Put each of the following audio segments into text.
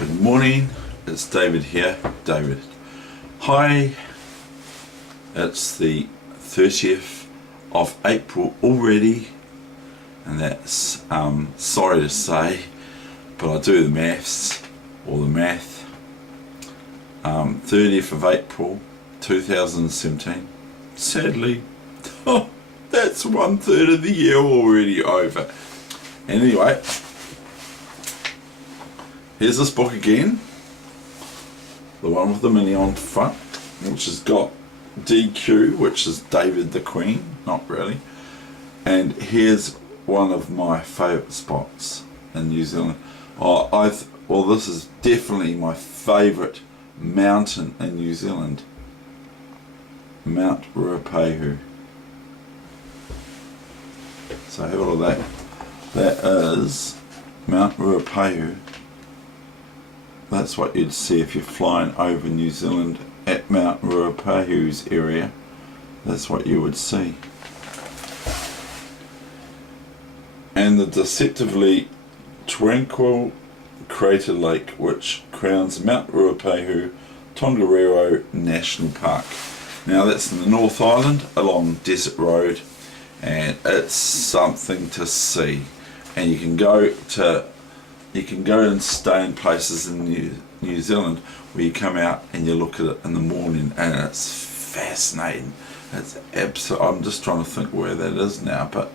Good morning, it's David here. David. Hi, it's the 30th of April already, and that's, sorry to say, but I do the maths, or the math. 30th of April 2017. Sadly, that's 1/3 of the year already over. Anyway, here's this book again, the one with the mini on front, which has got DQ, which is David the Queen, not really. And here's one of my favourite spots in New Zealand. Well, this is definitely my favourite mountain in New Zealand, Mount Ruapehu. So have a look at that. That is Mount Ruapehu. That's what you'd see if you're flying over New Zealand at Mount Ruapehu's area. That's what you would see. And the deceptively tranquil crater lake which crowns Mount Ruapehu Tongariro National Park. Now that's in the North Island along Desert Road, and it's something to see. And you can go and stay in places in New Zealand where you come out and you look at it in the morning, and it's fascinating. It's absolute. I'm just trying to think where that is now, but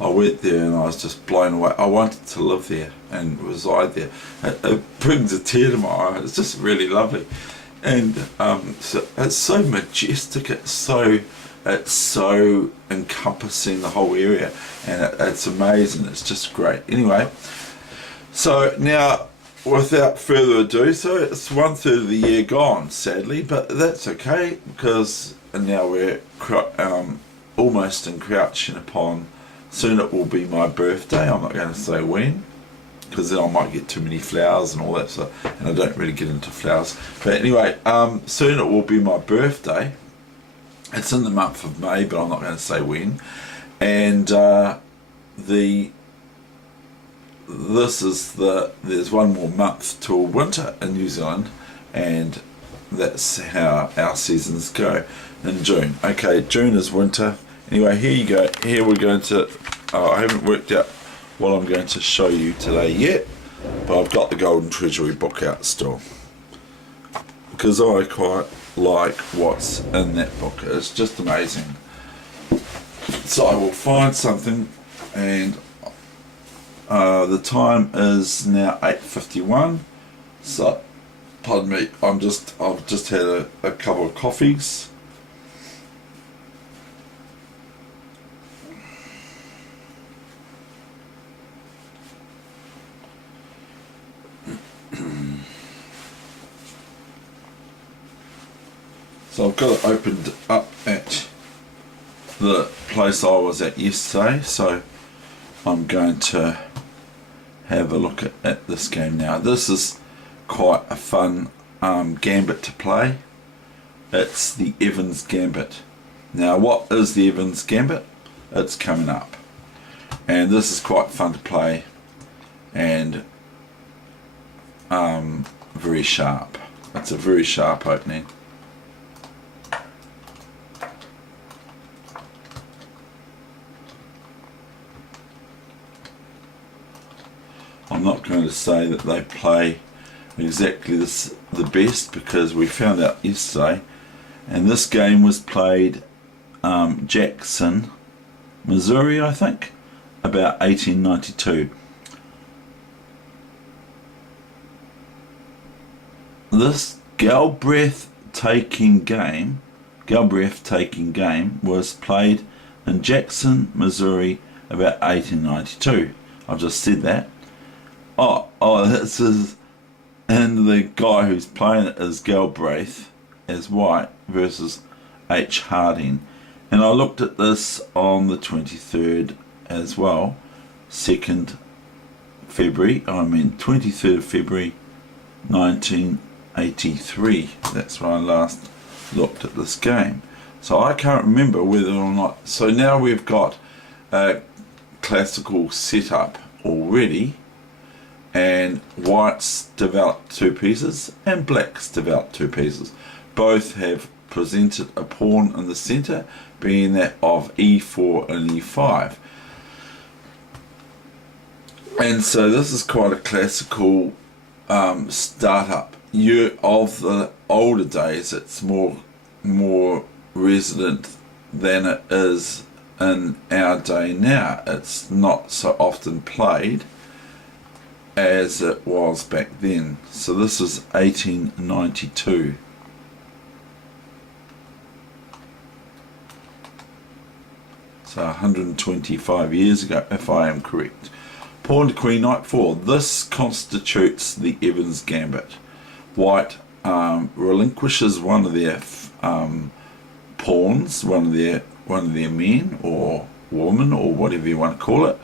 I went there and I was just blown away. I wanted to live there and reside there. It brings a tear to my eye. It's just really lovely, and so it's so majestic. It's so encompassing the whole area, and it's amazing. It's just great. Anyway, so now without further ado, so it's 1/3 of the year gone, sadly, but that's okay, because now we're almost encroaching upon, soon it will be my birthday. I'm not going to say when, because then I might get too many flowers and all that stuff, and I don't really get into flowers. But anyway, soon it will be my birthday. It's in the month of May, but I'm not going to say when. And there's one more month till winter in New Zealand, and that's how our seasons go in June. Okay, June is winter. Anyway, here you go. Here we're going to, I haven't worked out what I'm going to show you today yet, but I've got the Golden Treasury book out still, because I quite like what's in that book. It's just amazing. So I will find something, and the time is now 8:51. So pardon me, I've just had a couple of coffees. So I've got it opened up at the place I was at yesterday, so I'm going to have a look at this game now. This is quite a fun gambit to play. It's the Evans Gambit. Now, what is the Evans Gambit? It's coming up, and this is quite fun to play, and very sharp. It's a very sharp opening. I'm not going to say that they play exactly the best, because we found out yesterday, and this game was played Jackson, Missouri, I think, about 1892. This Galbraith-taking game was played in Jackson, Missouri about 1892. I've just said that. Oh, this is, and the guy who's playing it is Galbraith as white versus H. Harding. And I looked at this on the 23rd as well, 23rd of February 1983. That's when I last looked at this game. So I can't remember whether or not, so now we've got a classical setup already. and white's developed 2 pieces and black's developed 2 pieces. Both have presented a pawn in the centre, being that of e4 and e5. And so this is quite a classical startup. Of the older days, it's more resident than it is in our day now. It's not so often played as it was back then. So this is 1892. So 125 years ago, if I am correct. Pawn to queen, knight 4. This constitutes the Evans Gambit. White relinquishes one of their pawns, one of their men or woman or whatever you want to call it,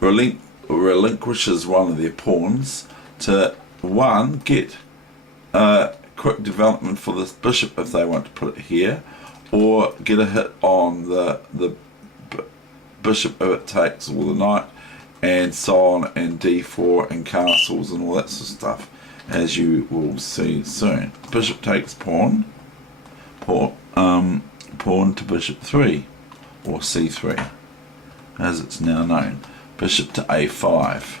relinquishes one of their pawns to get a quick development for this bishop if they want to put it here, or get a hit on the bishop if it takes, or the knight, and so on, and d4 and castles and all that sort of stuff, as you will see soon. Bishop takes pawn to bishop 3, or c3 as it's now known. Bishop to a5.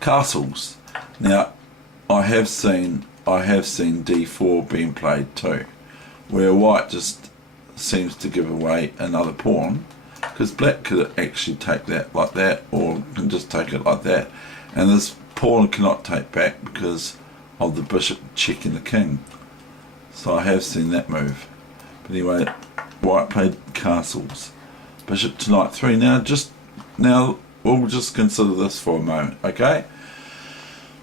Castles. Now I have seen d4 being played too, where white just seems to give away another pawn, because black could actually take that like that, or can just take it like that, and this pawn cannot take back because of the bishop checking the king. So I have seen that move. But anyway, white played castles. Bishop to knight 3. Now we'll just consider this for a moment, okay?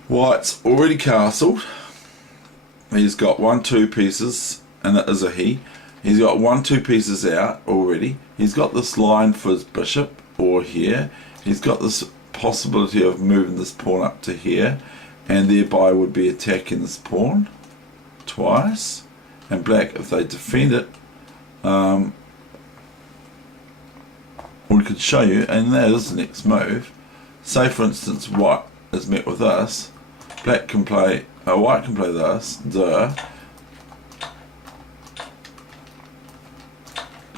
White's already castled. He's got 1-2 pieces, and it is a he. He's got 1-2 pieces out already. He's got this line for his bishop, or here. He's got this possibility of moving this pawn up to here, and thereby would be attacking this pawn twice. And black, if they defend it, we could show you, and that is the next move. Say for instance white is met with this, white can play this,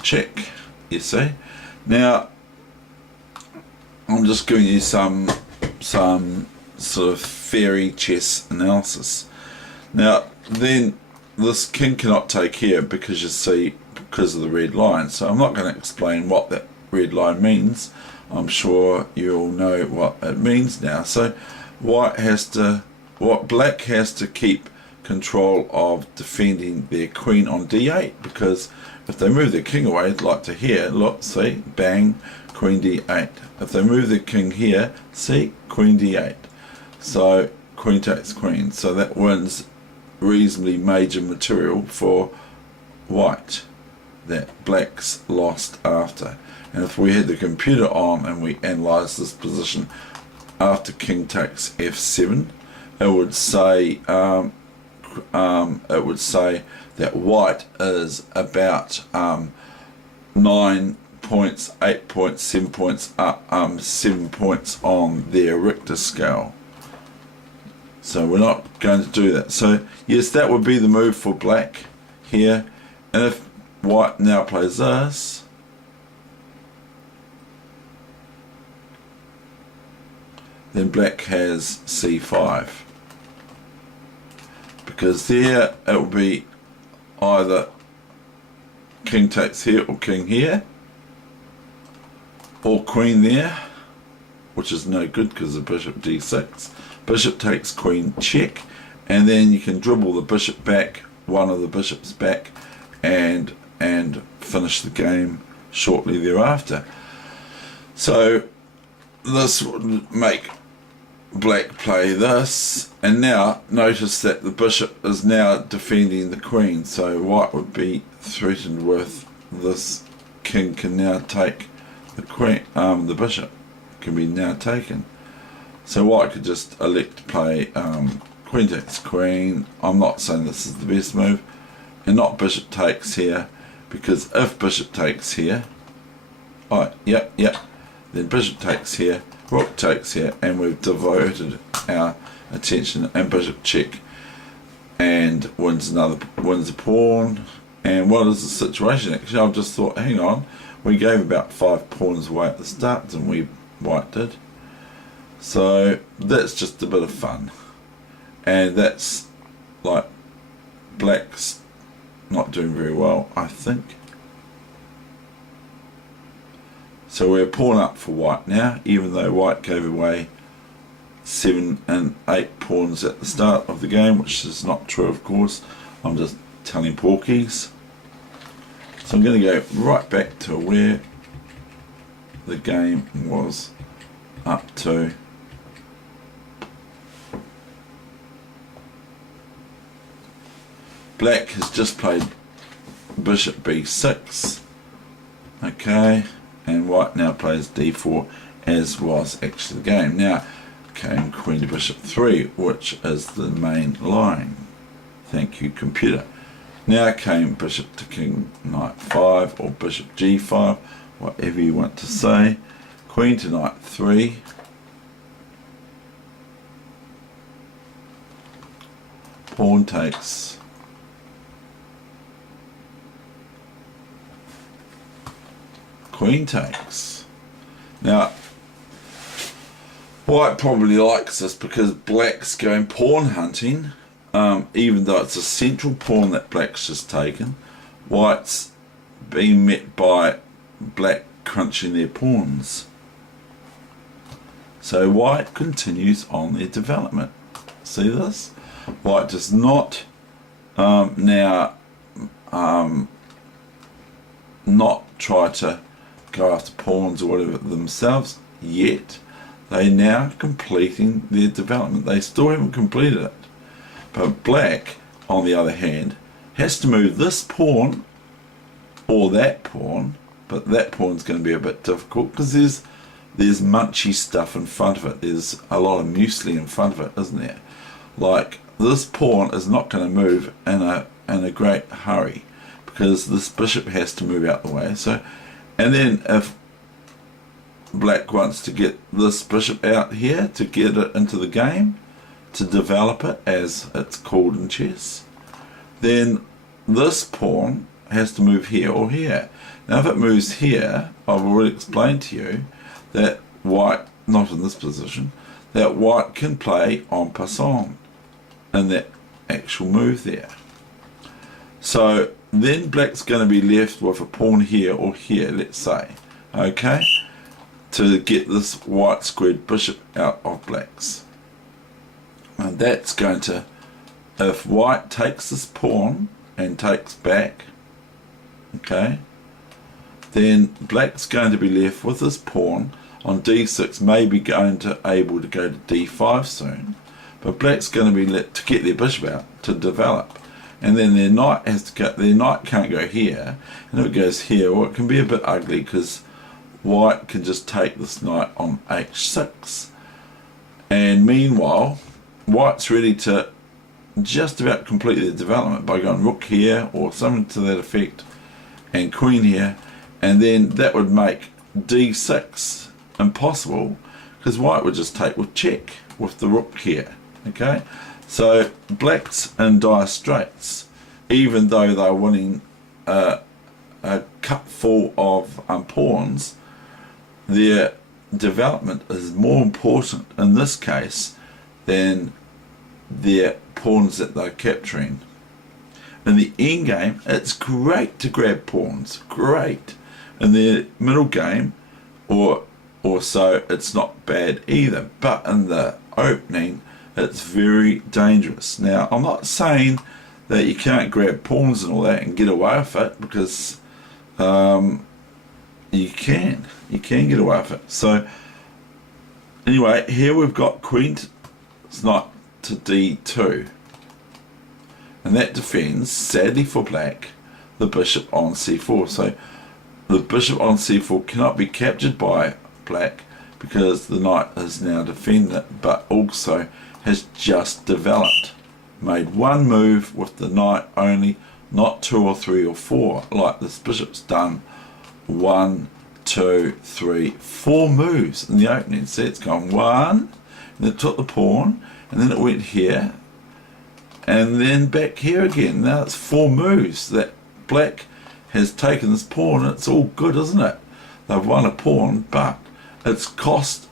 check, you see. Now I'm just giving you some sort of fairy chess analysis. Now then, this king cannot take here because you see, because of the red line. So I'm not going to explain what that red line means. I'm sure you all know what it means now. So black has to keep control of defending their queen on d8, because if they move their king away, like to here, look, see, bang, queen d8. If they move their king here, see, queen d8. So queen takes queen. So that wins reasonably major material for white that black's lost after. And if we had the computer on and we analyze this position after king takes f7, it would say that white is about 9 points, 8 points, 7 points up, 7 points on their Richter scale. So we're not going to do that. So yes, that would be the move for black here. And if white now plays this, then black has c5. Because there it will be either king takes here or king here, or queen there, which is no good because of bishop d6. Bishop takes queen check, and then you can dribble the bishop back, one of the bishops back, and finish the game shortly thereafter. So this would make black play this, and now notice that the bishop is now defending the queen, so white would be threatened with this king can now take the queen, the bishop can be now taken. So white could just elect to play queen takes queen. I'm not saying this is the best move, and not bishop takes here, because if bishop takes here, then bishop takes here, rook takes here, and we've diverted our attention, and bishop check, and wins a pawn. And what is the situation? Actually, I've just thought, hang on, we gave about 5 pawns away at the start, didn't we? White did. So that's just a bit of fun, and that's like black's not doing very well, I think. So we're pawn up for white now, even though white gave away 7 and 8 pawns at the start of the game, which is not true, of course. I'm just telling porkies. So I'm going to go right back to where the game was up to. Black has just played bishop b6, okay, and white now plays d4, as was actually the game. Now came queen to bishop 3, which is the main line. Thank you, computer. Now came bishop to king knight 5, or bishop g5, whatever you want to say. Queen to knight 3. Pawn takes. Queen takes. Now, white probably likes this because black's going pawn hunting. Even though it's a central pawn that black's just taken, white's being met by black crunching their pawns. So white continues on their development. See this? White does not now not try to go after pawns or whatever themselves yet. They now completing their development. They still haven't completed it. But black, on the other hand, has to move this pawn or that pawn, but that pawn's going to be a bit difficult because there's munchy stuff in front of it. There's a lot of muesli in front of it, isn't there? Like, this pawn is not going to move in a great hurry because this bishop has to move out the way. So, and then if black wants to get this bishop out here to get it into the game, to develop it, as it's called in chess, then this pawn has to move here or here. Now if it moves here, I've already explained to you that white, not in this position, that white can play en passant in that actual move there. So then black's going to be left with a pawn here or here, let's say, okay, to get this white squared bishop out of black's. And that's going to, if white takes this pawn and takes back, okay, then black's going to be left with this pawn on d6, maybe going to able to go to d5 soon, but black's going to be let to get their bishop out to develop, and then their knight has to go, their knight can't go here, and if it goes here, well, it can be a bit ugly because white can just take this knight on h6, and meanwhile white's ready to just about complete their development by going rook here or something to that effect and queen here, and then that would make d6 impossible because white would just take with check with the rook here, okay? So black's in dire straits, even though they're winning a cup full of pawns. Their development is more important in this case than their pawns that they're capturing. In the end game, it's great to grab pawns, great. In the middle game, or so, it's not bad either. But in the opening, it's very dangerous. Now, I'm not saying that you can't grab pawns and all that and get away with it, because you can get away with it. So anyway, here we've got queen knight to d2, and that defends, sadly for black, the bishop on c4. So the bishop on c4 cannot be captured by black because the knight is now defending it, but also has just developed, made one move with the knight only, not 2 or 3 or 4 like this bishop's done. 1, 2, 3, 4 moves in the opening. See, it's gone 1, and it took the pawn, and then it went here, and then back here again. Now it's 4 moves that black has taken this pawn. It's all good, isn't it? They've won a pawn, but it's cost.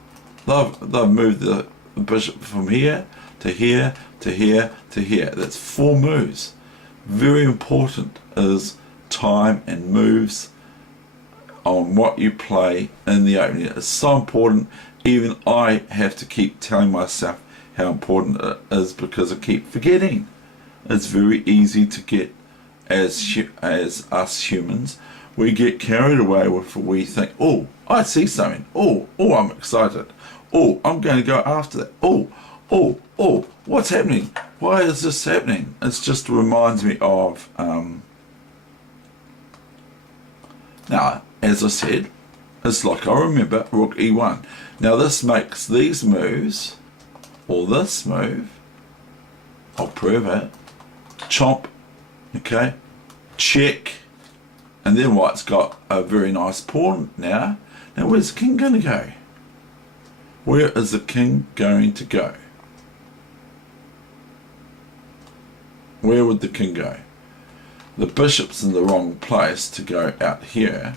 They've moved the bishop from here to here to here to here. That's 4 moves. Very important is time and moves on what you play in the opening. It's so important. Even I have to keep telling myself how important it is, because I keep forgetting. It's very easy to get, as us humans, we get carried away with, we think, oh, I see something, oh, I'm excited, oh, I'm going to go after that, oh, what's happening, why is this happening? It just reminds me of, now, as I said, it's like, I remember rook e1. Now this makes these moves, or this move, I'll prove it, chomp, okay, check, and then white's got a very nice pawn now. Now where's the king going to go? Where is the king going to go? Where would the king go? The bishop's in the wrong place to go out here.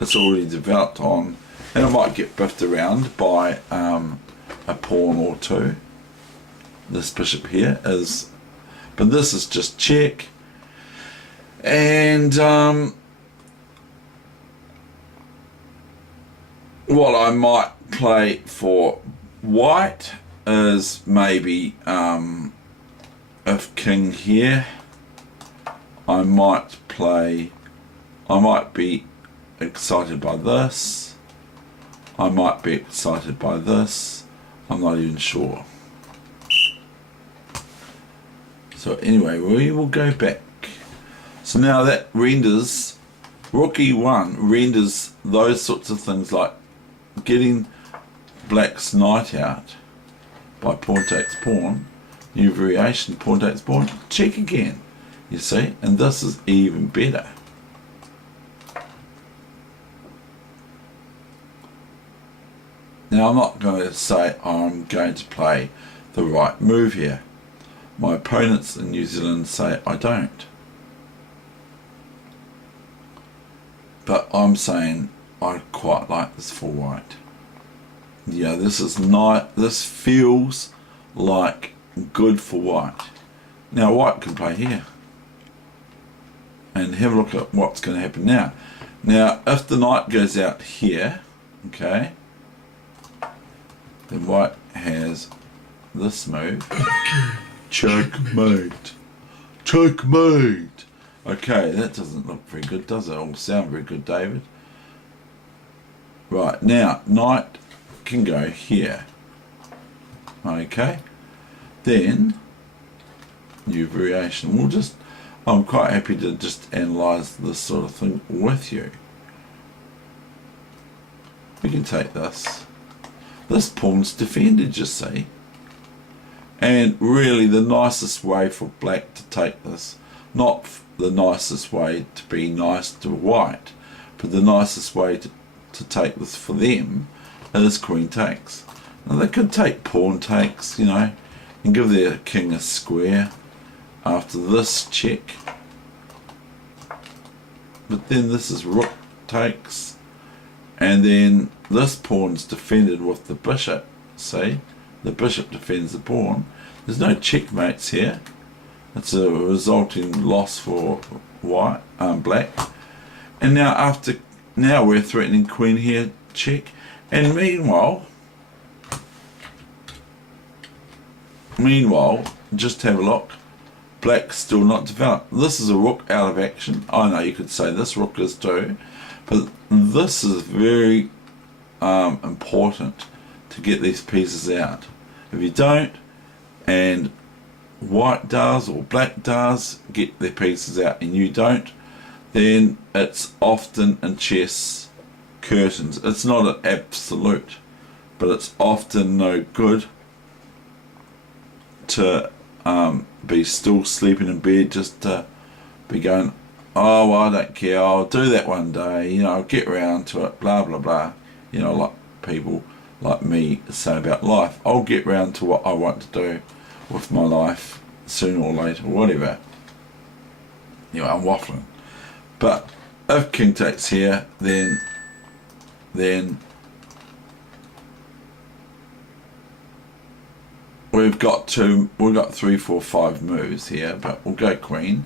It's already developed on, and it might get biffed around by a pawn or two. This bishop here is, but this is just check. And what I might play for white is maybe if king here, I might be excited by this, I might be excited by this, I'm not even sure. So anyway, we will go back. So now that renders, rook e1 renders those sorts of things like getting black's knight out by pawn takes pawn, new variation, pawn takes pawn, check again, you see, and this is even better. Now I'm not going to say I'm going to play the right move here. My opponents in New Zealand say I don't. But I'm saying I quite like this for white. Yeah, this is not, this feels like good for white. Now white can play here. And have a look at what's going to happen now. Now if the knight goes out here, okay, then white has this move. Checkmate. Checkmate. Okay, that doesn't look very good, does it? All sound very good, David. Right, now, knight can go here. Okay. Then, new variation. We'll just, I'm quite happy to just analyse this sort of thing with you. We can take this. This pawn's defended, you see. And really the nicest way for black to take this, not the nicest way to be nice to white, but the nicest way to take this for them is queen takes. Now they could take pawn takes, you know, and give their king a square after this check. But then this is rook takes, and then this pawn's defended with the bishop, see? The bishop defends the pawn. There's no checkmates here. It's a resulting loss for white, black. And now now we're threatening queen here, check. And meanwhile, just have a look. Black's still not developed. This is a rook out of action. I know you could say this rook is too, but this is very important to get these pieces out. If you don't, and white does or black does get their pieces out and you don't, then it's often in chess curtains. It's not an absolute, but it's often no good to be still sleeping in bed just to be going, oh, I don't care, I'll do that one day, you know, I'll get round to it, blah, blah, blah. You know, like people like me say about life. I'll get round to what I want to do with my life sooner or later, whatever. You know, I'm waffling. But if king takes here, then we've got 3, 4, 5 moves here, but we'll go queen.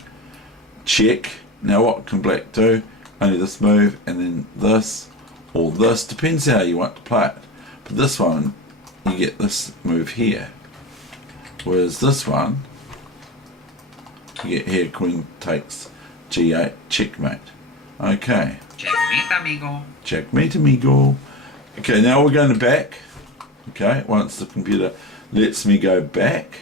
Check. Now what can black do? Only this move, and then this, or this. Depends how you want to play it. But this one, you get this move here. Whereas this one, you get here, queen takes G8, checkmate. Okay. Checkmate, amigo. Checkmate, amigo. Okay, now we're going to back. Okay, once the computer lets me go back.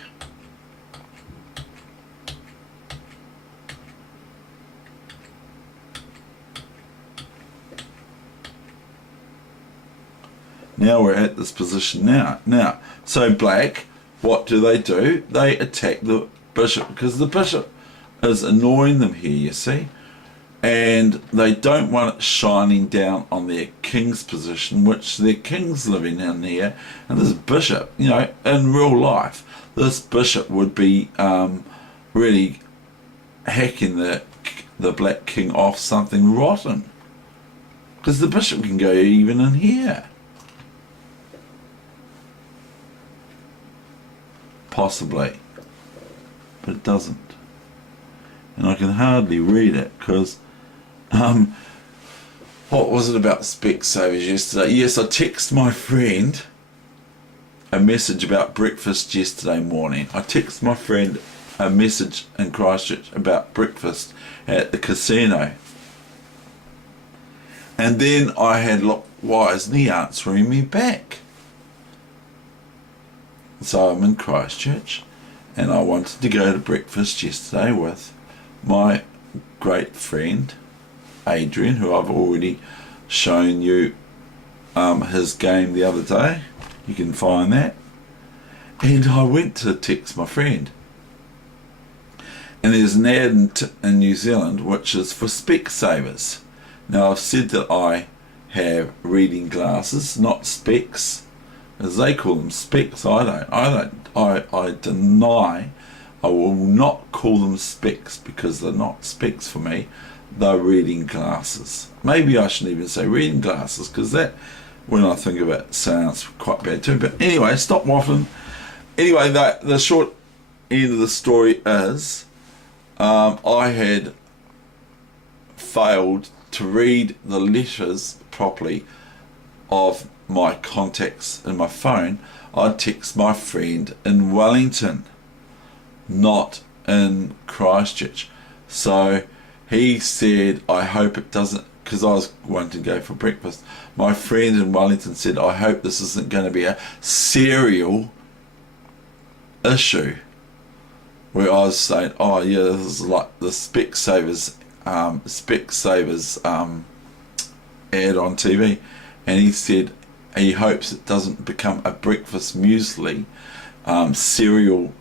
Now we're at this position now. Now, so black, what do? They attack the bishop, because the bishop is annoying them here, you see. And they don't want it shining down on their king's position, which their king's living in here. And this bishop, you know, in real life, this bishop would be really hacking the black king off something rotten. Because the bishop can go even in here. Possibly. But it doesn't. And I can hardly read it because what was it about Specsavers yesterday? Yes, I texted my friend a message about breakfast yesterday morning. I texted my friend a message in Christchurch about breakfast at the casino. And then I had, look, why isn't he answering me back? So I'm in Christchurch and I wanted to go to breakfast yesterday with my great friend Adrian, who I've already shown you his game the other day. You can find that. And I went to text my friend. And there's an ad in New Zealand which is for Specsavers. Now I've said that I have reading glasses, not specs, as they call them specs. I deny. I will not call them specs because they're not specs for me. They're reading glasses. Maybe I shouldn't even say reading glasses because that, when I think of it, sounds quite bad too. But anyway, stop waffling. Anyway, the short end of the story is I had failed to read the letters properly of my contacts in my phone. I text my friend in Wellington, not in Christchurch. So he said, I hope it doesn't, because I was wanting to go for breakfast. My friend in Wellington said, I hope this isn't going to be a serial issue. Where I was saying, oh yeah, this is like the Specsavers ad on TV. And he said he hopes it doesn't become a breakfast muesli cereal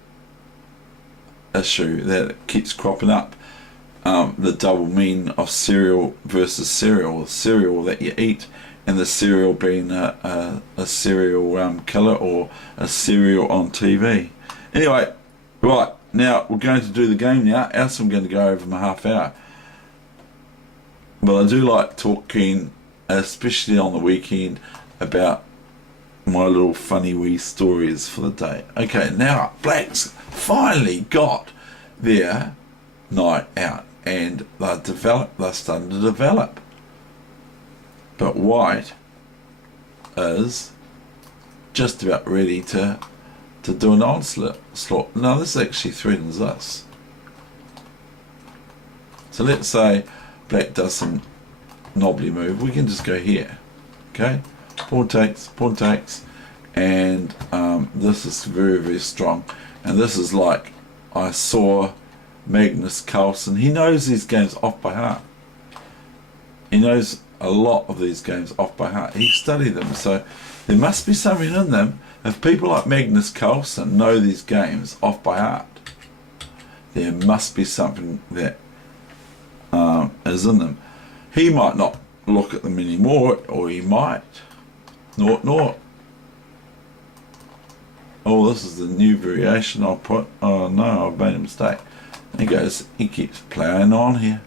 issue that keeps cropping up. The double meaning of cereal versus cereal that you eat, and the cereal being a serial killer or a cereal on TV. Anyway, right, now we're going to do the game now, else I'm going to go over my half hour. But I do like talking, especially on the weekend, about my little funny wee stories for the day. Okay, now blacks finally got their night out and they're starting to develop. But white is just about ready to do an onslaught. Now this actually threatens us. So let's say black does some knobbly move. We can just go here. Okay, pawn takes, and this is very, very strong. And this is like I saw Magnus Carlsen. He knows these games off by heart. He knows a lot of these games off by heart. He studied them, so there must be something in them. If people like Magnus Carlsen know these games off by heart, there must be something that is in them. He might not look at them anymore, or he might. Naught, naught. Oh, this is the new variation I'll put. Oh no, I've made a mistake. He goes, he keeps playing on here.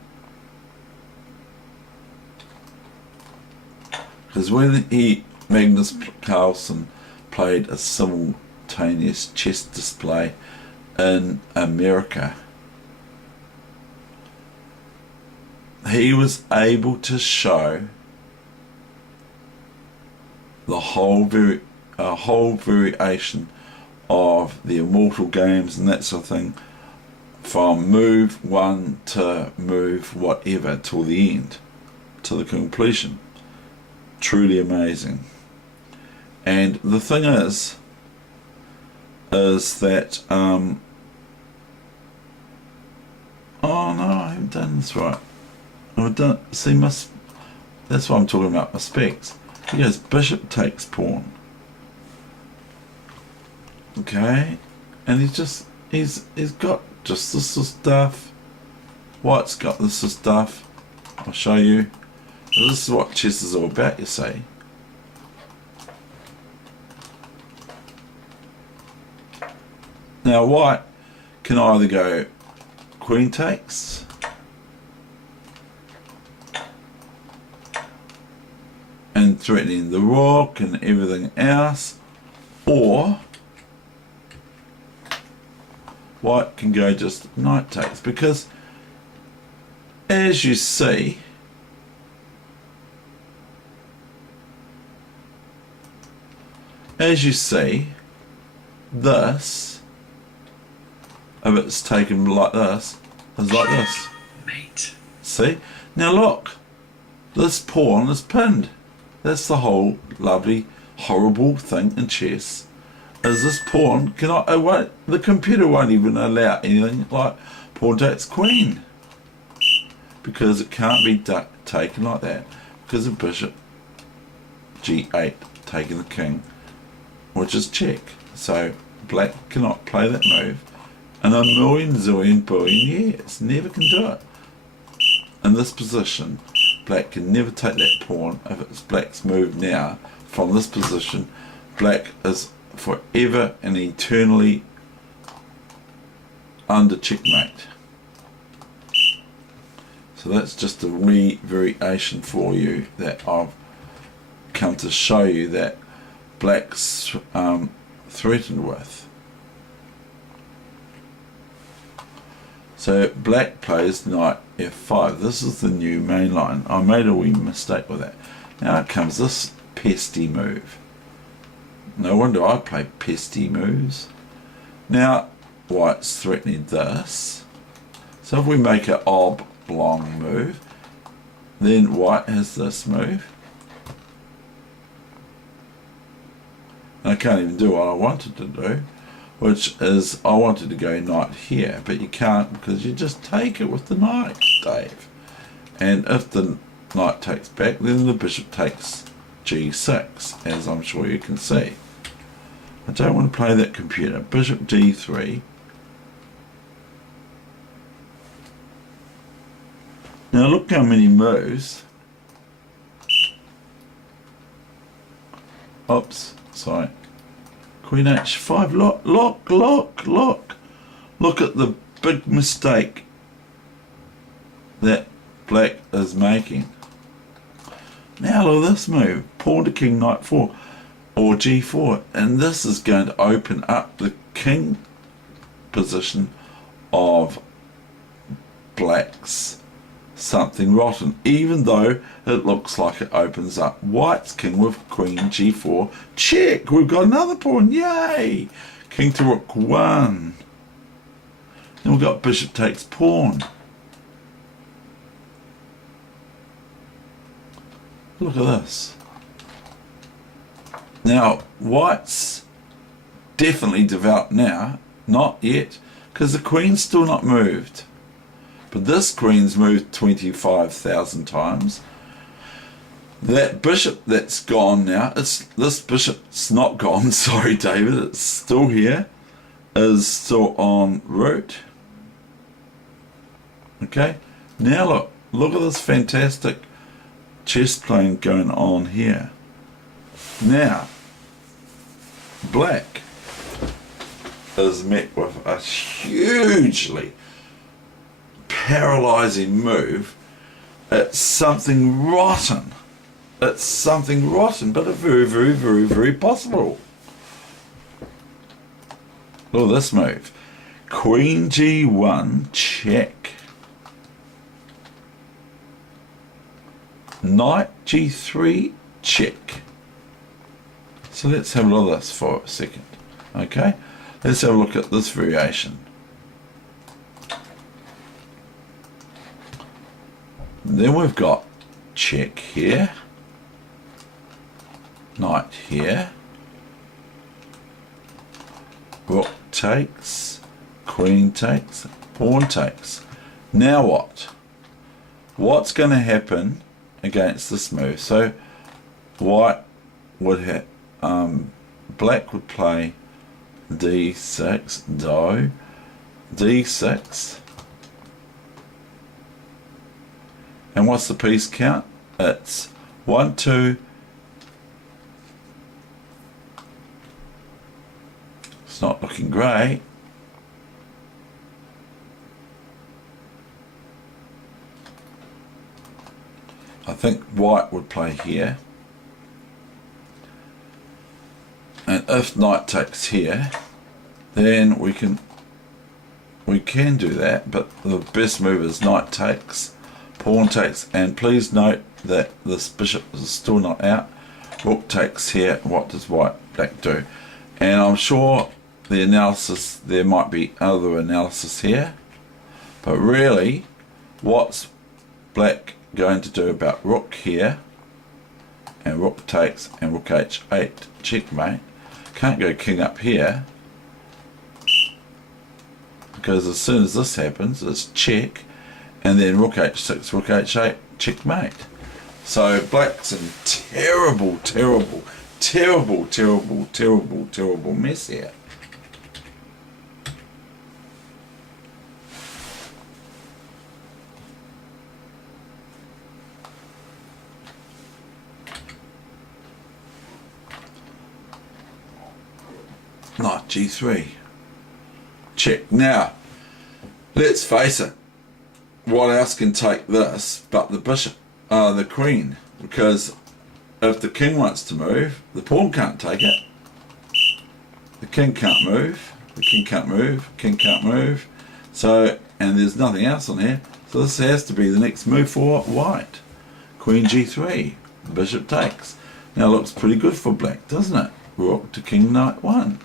Because when Magnus Carlsen played a simultaneous chess display in America, he was able to show the whole variation of the immortal games and that sort of thing, from move one to move whatever till the end, to the completion. Truly amazing. And the thing is that oh no, I haven't done this right. I've done, see, that's why I'm talking about my specs. He goes bishop takes pawn. Okay, and he's got just this stuff. White's got this stuff. I'll show you. This is what chess is all about, you see. Now white can either go queen takes, and threatening the rook and everything else, or white can go just knight takes, because as you see, this, if it's taken like this, is like this. Mate. See? Now look, this pawn is pinned. That's the whole lovely, horrible thing in chess. Is this pawn the computer won't even allow anything like pawn takes queen, because it can't be taken like that, because of bishop g8 taking the king, which is check. So black cannot play that move in a million zillion billion years. Never can do it. In this position, black can never take that pawn. If it's black's move now from this position, black is forever and eternally under checkmate. So that's just a wee variation for you that I've come to show you that black's threatened with. So black plays knight f5. This is the new main line. I made a wee mistake with that. Now it comes this pesty move. No wonder I play pesty moves. Now white's threatening this. So if we make an oblong move, then white has this move. And I can't even do what I wanted to do, which is I wanted to go knight here, but you can't, because you just take it with the knight, Dave. And if the knight takes back, then the bishop takes g6, as I'm sure you can see. I don't want to play that computer. Bishop d3. Now look how many moves. Oops, sorry. Queen h5. Look, look, look, look. Look at the big mistake that black is making. Now look at this move. Pawn to king, knight 4. Or g4, and this is going to open up the king position of black's something rotten, even though it looks like it opens up white's king with queen g4. Check, we've got another pawn, yay! King to rook 1. Then we've got bishop takes pawn. Look at this. Now, white's definitely developed now, not yet, because the queen's still not moved. But this queen's moved 25,000 times. That bishop that's gone now, this bishop's not gone, sorry David, it's still here, is still en route. Okay, now look at this fantastic chess playing going on here. Now, black is met with a hugely paralysing move. It's something rotten. It's something rotten, but a very, very, very, very possible. Look at this move. Queen G1, check. Knight G3, check. So let's have a look at this for a second. Okay, let's have a look at this variation. Then we've got check here, knight here, rook takes, queen takes, pawn takes. Now what? What's going to happen against this move? So white would have, black would play d6, do, d6, and what's the piece count? It's 1, 2. It's not looking great. I think white would play here, and if knight takes here, then we can do that, but the best move is knight takes, pawn takes, and please note that this bishop is still not out. Rook takes here. What does black do? And I'm sure the analysis, there might be other analysis here, but really what's black going to do about rook here, and rook takes, and rook h8, checkmate. Can't go king up here, because as soon as this happens it's check, and then rook h6, rook h8, checkmate. So black's in terrible, terrible, terrible, terrible, terrible, terrible mess here. Knight g3, check. Now let's face it, what else can take this but the bishop, the queen? Because if the king wants to move, the pawn can't take it, the king can't move, the king can't move, king can't move, so, and there's nothing else on here, so this has to be the next move for white. Queen g3, bishop takes. Now looks pretty good for black, doesn't it? Rook to king, knight 1.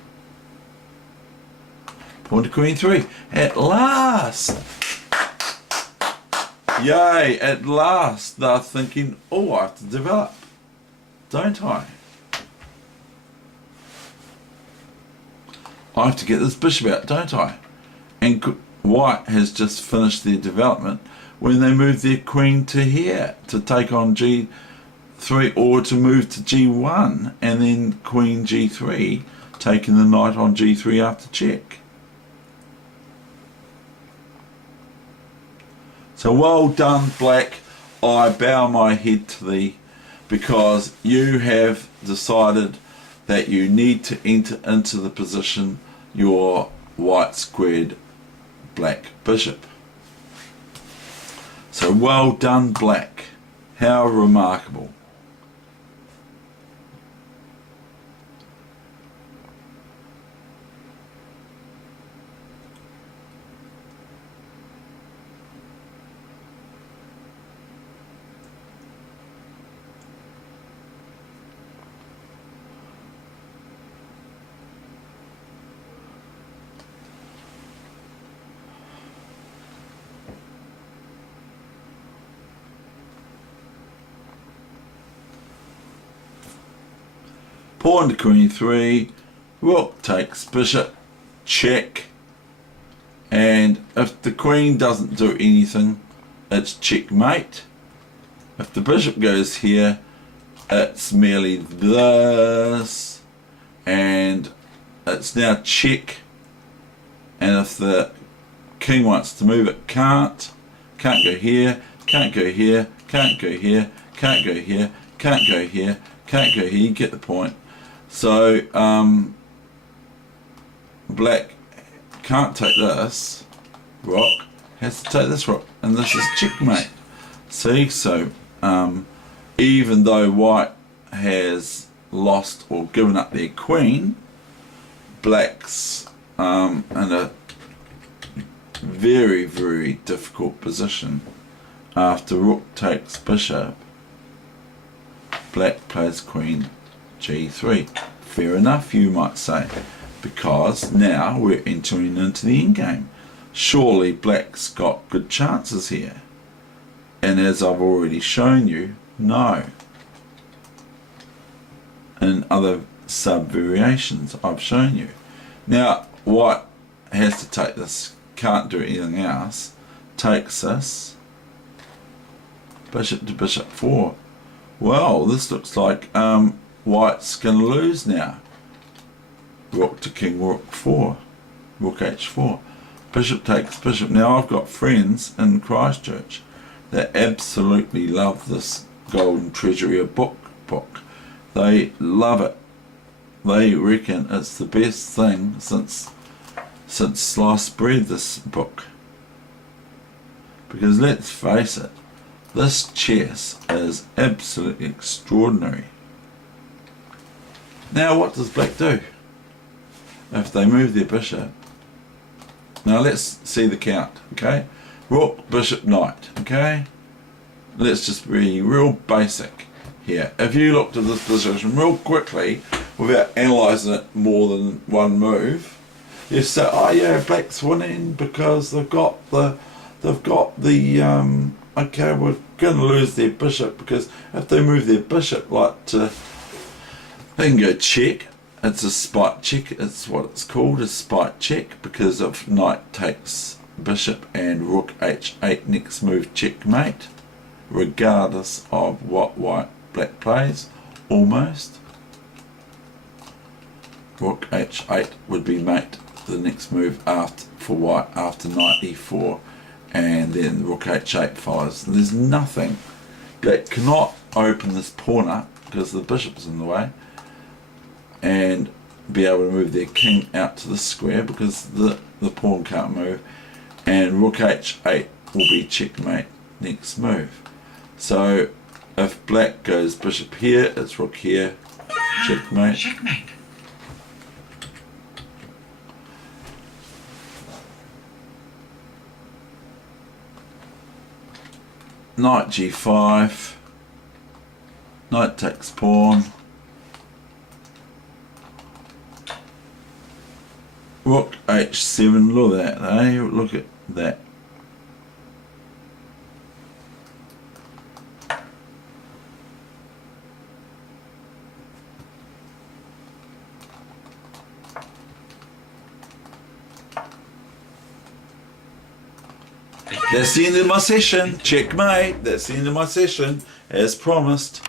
Pawn to queen 3. At last! Yay, at last they're thinking, oh, I have to develop, don't I? I have to get this bishop out, don't I? And white has just finished their development when they move their queen to here to take on g3, or to move to g1, and then queen g3, taking the knight on g3 after check. So well done, black. I bow my head to thee, because you have decided that you need to enter into the position your white squared black bishop. So well done, black. How remarkable. Pawn to queen 3, rook takes bishop, check, and if the queen doesn't do anything, it's checkmate. If the bishop goes here, it's merely this, and it's now check, and if the king wants to move, it can't go here, can't go here, can't go here, can't go here, can't go here, can't go here. You get the point. So black can't take this rock, has to take this rock, and this is checkmate. See, so even though white has lost or given up their queen, black's in a very, very difficult position. After rook takes bishop, black plays queen g3. Fair enough, you might say, because now we're entering into the endgame. Surely black's got good chances here. And as I've already shown you, no. In other sub-variations I've shown you. Now white has to take this, can't do anything else, takes this, bishop to bishop 4. Well, this looks like white's going to lose now. Rook to king, rook 4, rook h4, bishop takes bishop. Now I've got friends in Christchurch that absolutely love this golden treasury of book. They love it. They reckon it's the best thing since sliced bread, this book. Because let's face it, this chess is absolutely extraordinary. Now what does black do? If they move their bishop, now let's see the count, okay? Rook, bishop, knight, okay? Let's just be real basic here. If you looked at this position real quickly, without analysing it more than one move, you say, oh yeah, black's winning because they've got the okay, we're going to lose their bishop, because if they move their bishop like to, they can go check. It's a spite check, it's what it's called, a spite check, because if knight takes bishop and rook h8, next move checkmate, regardless of what black plays, almost. Rook h8 would be mate, the next move after for white after knight e4, and then rook h8 follows. And there's nothing. Black cannot open this pawn up because the bishop's in the way, and be able to move their king out to the square because the pawn can't move, and rook h8 will be checkmate next move. So if black goes bishop here, it's rook here, checkmate. Checkmate. Knight g5, knight takes pawn, rook h7, look at that, eh? Look at that. That's the end of my session. Checkmate. That's the end of my session, as promised.